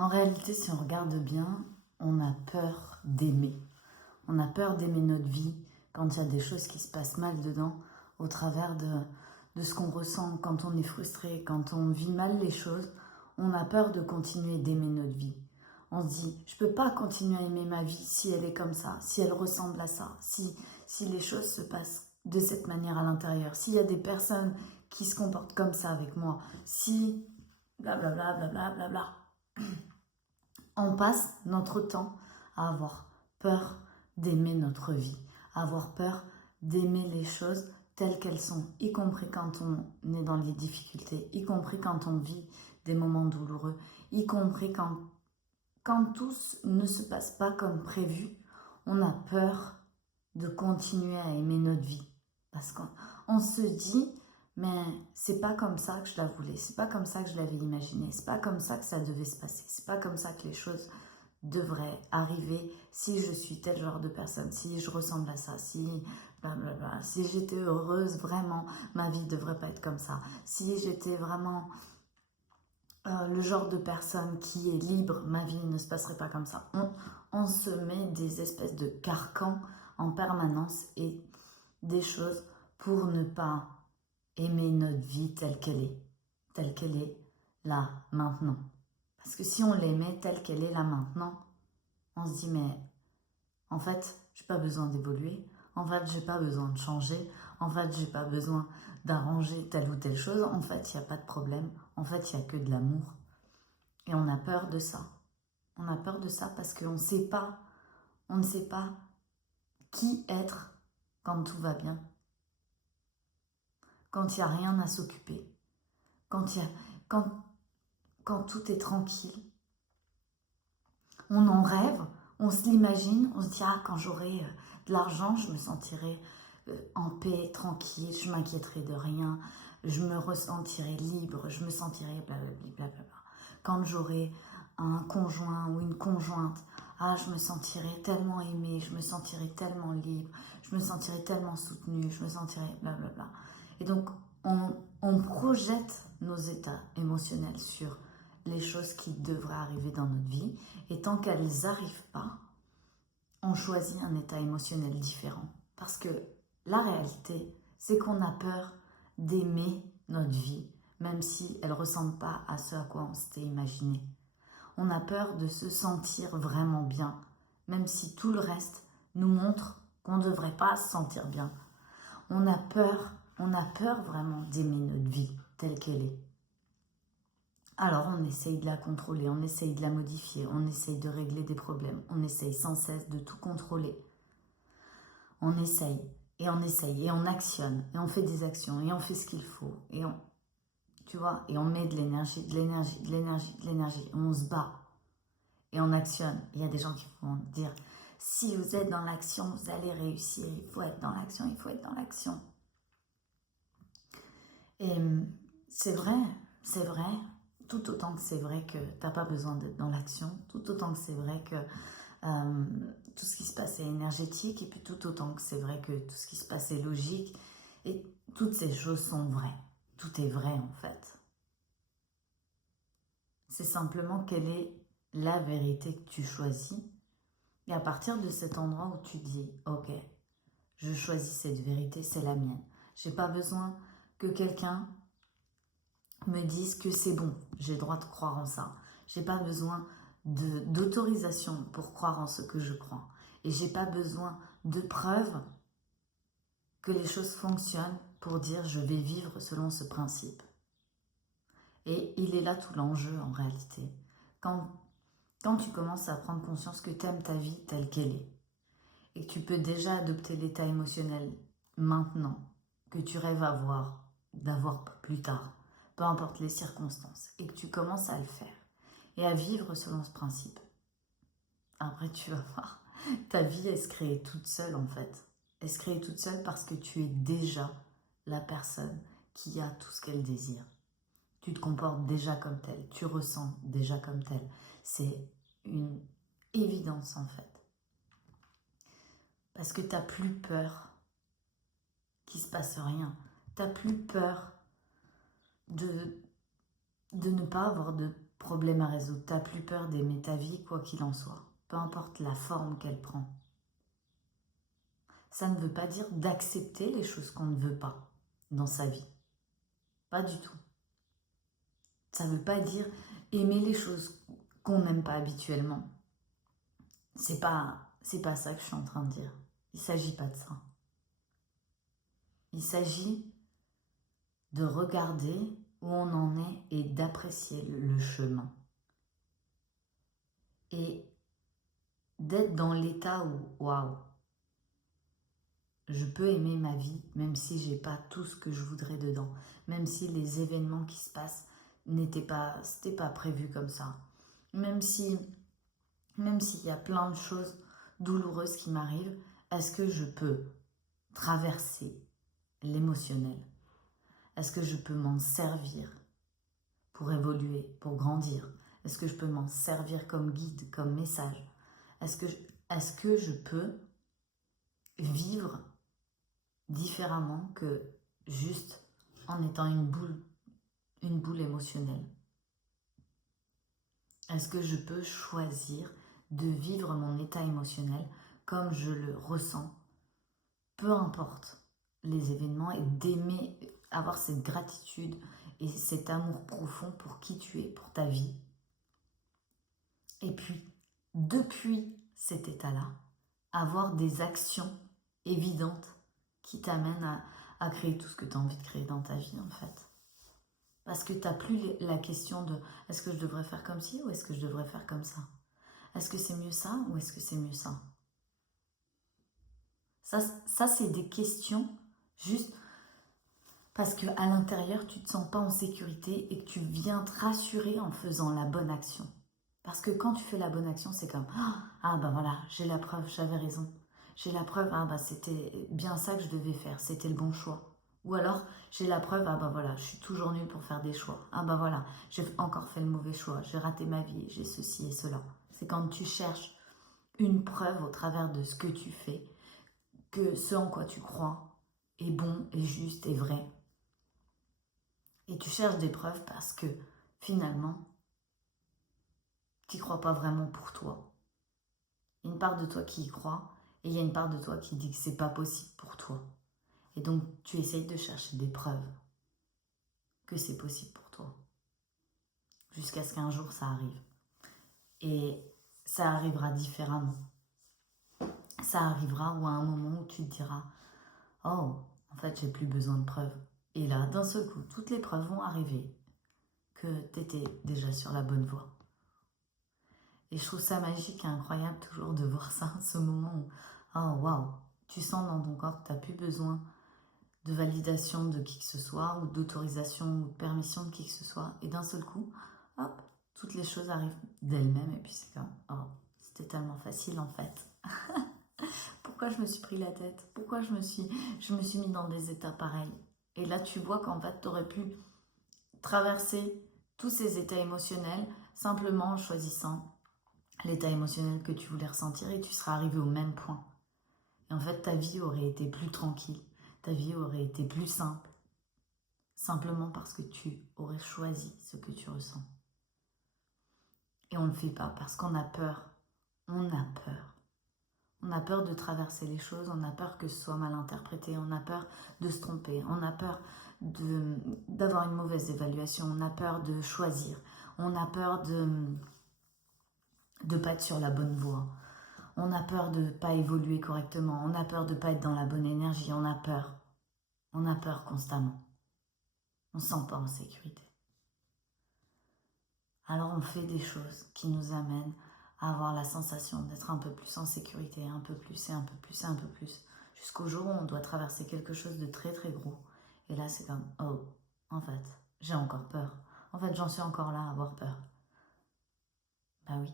En réalité, si on regarde bien, on a peur d'aimer. On a peur d'aimer notre vie quand il y a des choses qui se passent mal dedans, au travers de ce qu'on ressent quand on est frustré, quand on vit mal les choses. On a peur de continuer d'aimer notre vie. On se dit, je ne peux pas continuer à aimer ma vie si elle est comme ça, si elle ressemble à ça, si les choses se passent de cette manière à l'intérieur, s'il y a des personnes qui se comportent comme ça avec moi, si blablabla, blablabla, blablabla. On passe notre temps à avoir peur d'aimer notre vie, à avoir peur d'aimer les choses telles qu'elles sont, y compris quand on est dans les difficultés, y compris quand on vit des moments douloureux, y compris quand tout ne se passe pas comme prévu. On a peur de continuer à aimer notre vie parce qu'on se dit, mais c'est pas comme ça que je la voulais, c'est pas comme ça que je l'avais imaginé, c'est pas comme ça que ça devait se passer, c'est pas comme ça que les choses devraient arriver si je suis tel genre de personne, si je ressemble à ça, si blablabla, si j'étais heureuse vraiment, ma vie devrait pas être comme ça, si j'étais vraiment le genre de personne qui est libre, ma vie ne se passerait pas comme ça. On se met des espèces de carcans en permanence et des choses pour ne pas aimer notre vie telle qu'elle est là, maintenant. Parce que si on l'aimait telle qu'elle est là, maintenant, on se dit, mais en fait, j'ai pas besoin d'évoluer, en fait, j'ai pas besoin de changer, en fait, j'ai pas besoin d'arranger telle ou telle chose, en fait, il n'y a pas de problème, en fait, il n'y a que de l'amour. Et on a peur de ça. On a peur de ça parce qu'on ne sait pas qui être quand tout va bien, quand il n'y a rien à s'occuper, quand, quand tout est tranquille. On en rêve, on se l'imagine, on se dit « Ah, quand j'aurai de l'argent, je me sentirai en paix, tranquille, je m'inquiéterai de rien, je me ressentirai libre, je me sentirai blablabla. Quand j'aurai un conjoint ou une conjointe, ah, je me sentirai tellement aimée, je me sentirai tellement libre, je me sentirai tellement soutenue, je me sentirai blablabla. » Et donc, on projette nos états émotionnels sur les choses qui devraient arriver dans notre vie. Et tant qu'elles n'arrivent pas, on choisit un état émotionnel différent. Parce que la réalité, c'est qu'on a peur d'aimer notre vie, même si elle ne ressemble pas à ce à quoi on s'était imaginé. On a peur de se sentir vraiment bien, même si tout le reste nous montre qu'on ne devrait pas se sentir bien. On a peur vraiment d'aimer notre vie telle qu'elle est. Alors on essaye de la contrôler, on essaye de la modifier, on essaye de régler des problèmes, on essaye sans cesse de tout contrôler. On essaye, et on actionne, et on fait des actions, et on fait ce qu'il faut, et tu vois, et on met de l'énergie, on se bat, et on actionne. Il y a des gens qui vont dire, si vous êtes dans l'action, vous allez réussir, il faut être dans l'action, il faut être dans l'action. Et c'est vrai, tout autant que c'est vrai que tu n'as pas besoin d'être dans l'action, tout autant que c'est vrai que tout ce qui se passe est énergétique, et puis tout autant que c'est vrai que tout ce qui se passe est logique, et toutes ces choses sont vraies. Tout est vrai en fait. C'est simplement quelle est la vérité que tu choisis, et à partir de cet endroit où tu dis, ok, je choisis cette vérité, c'est la mienne. J'ai pas besoin que quelqu'un me disent que c'est bon, j'ai le droit de croire en ça. J'ai pas besoin d'autorisation pour croire en ce que je crois. Et j'ai pas besoin de preuves que les choses fonctionnent pour dire je vais vivre selon ce principe. Et il est là tout l'enjeu en réalité. Quand tu commences à prendre conscience que tu aimes ta vie telle qu'elle est, et que tu peux déjà adopter l'état émotionnel maintenant, que tu rêves d'avoir plus tard, peu importe les circonstances, et que tu commences à le faire, et à vivre selon ce principe, après tu vas voir, ta vie, elle se crée toute seule en fait. Elle se crée toute seule parce que tu es déjà la personne qui a tout ce qu'elle désire. Tu te comportes déjà comme telle, tu ressens déjà comme telle. C'est une évidence en fait. Parce que tu n'as plus peur qu'il ne se passe rien. Tu n'as plus peur de ne pas avoir de problèmes à résoudre. Tu n'as plus peur d'aimer ta vie, quoi qu'il en soit. Peu importe la forme qu'elle prend. Ça ne veut pas dire d'accepter les choses qu'on ne veut pas dans sa vie. Pas du tout. Ça ne veut pas dire aimer les choses qu'on n'aime pas habituellement. C'est pas ça que je suis en train de dire. Il ne s'agit pas de ça. Il s'agit de regarder où on en est et d'apprécier le chemin. Et d'être dans l'état où, waouh, je peux aimer ma vie, même si j'ai pas tout ce que je voudrais dedans, même si les événements qui se passent c'était pas prévu comme ça, même s'il y a plein de choses douloureuses qui m'arrivent, est-ce que je peux traverser l'émotionnel? Est-ce que je peux m'en servir pour évoluer, pour grandir? Est-ce que je peux m'en servir comme guide, comme message? Est-ce que je peux vivre différemment que juste en étant une boule émotionnelle? Est-ce que je peux choisir de vivre mon état émotionnel comme je le ressens, peu importe les événements, et d'aimer, avoir cette gratitude et cet amour profond pour qui tu es, pour ta vie? Et puis, depuis cet état-là, avoir des actions évidentes qui t'amènent à créer tout ce que tu as envie de créer dans ta vie, en fait. Parce que tu n'as plus la question de est-ce que je devrais faire comme ci ou est-ce que je devrais faire comme ça? Est-ce que c'est mieux ça ou est-ce que c'est mieux ça? Ça c'est des questions juste parce qu'à l'intérieur, tu ne te sens pas en sécurité et que tu viens te rassurer en faisant la bonne action. Parce que quand tu fais la bonne action, c'est comme « Ah ben voilà, j'ai la preuve, j'avais raison. J'ai la preuve, ah ben c'était bien ça que je devais faire, c'était le bon choix. » Ou alors, j'ai la preuve, ah ben voilà, je suis toujours nulle pour faire des choix. Ah ben voilà, j'ai encore fait le mauvais choix, j'ai raté ma vie, j'ai ceci et cela. C'est quand tu cherches une preuve au travers de ce que tu fais, que ce en quoi tu crois est bon, est juste, est vrai. Et tu cherches des preuves parce que finalement, tu n'y crois pas vraiment pour toi. Il y a une part de toi qui y croit et il y a une part de toi qui dit que c'est pas possible pour toi. Et donc, tu essayes de chercher des preuves que c'est possible pour toi. Jusqu'à ce qu'un jour, ça arrive. Et ça arrivera différemment. Ça arrivera ou à un moment où tu te diras « Oh, en fait, j'ai plus besoin de preuves. » Et là, d'un seul coup, toutes les preuves vont arriver que tu étais déjà sur la bonne voie. Et je trouve ça magique et incroyable toujours de voir ça, ce moment où « Oh, waouh !» Tu sens dans ton corps que tu n'as plus besoin de validation de qui que ce soit, ou d'autorisation ou de permission de qui que ce soit. Et d'un seul coup, hop, toutes les choses arrivent d'elles-mêmes. Et puis c'est comme, oh, c'était tellement facile en fait. Pourquoi je me suis pris la tête? Pourquoi je me suis mis dans des états pareils? Et là, tu vois qu'en fait, tu aurais pu traverser tous ces états émotionnels simplement en choisissant l'état émotionnel que tu voulais ressentir et tu seras arrivé au même point. Et en fait, ta vie aurait été plus tranquille. Ta vie aurait été plus simple, simplement parce que tu aurais choisi ce que tu ressens. Et on ne le fait pas parce qu'on a peur. On a peur. On a peur de traverser les choses, on a peur que ce soit mal interprété, on a peur de se tromper, on a peur d'avoir une mauvaise évaluation, on a peur de choisir, on a peur de ne pas être sur la bonne voie. On a peur de ne pas évoluer correctement, on a peur de ne pas être dans la bonne énergie, on a peur. On a peur constamment. On ne se sent pas en sécurité. Alors on fait des choses qui nous amènent à avoir la sensation d'être un peu plus en sécurité, un peu plus et un peu plus et un peu plus, jusqu'au jour où on doit traverser quelque chose de très très gros. Et là c'est comme, oh, en fait, j'ai encore peur. En fait, j'en suis encore là à avoir peur. Bah oui,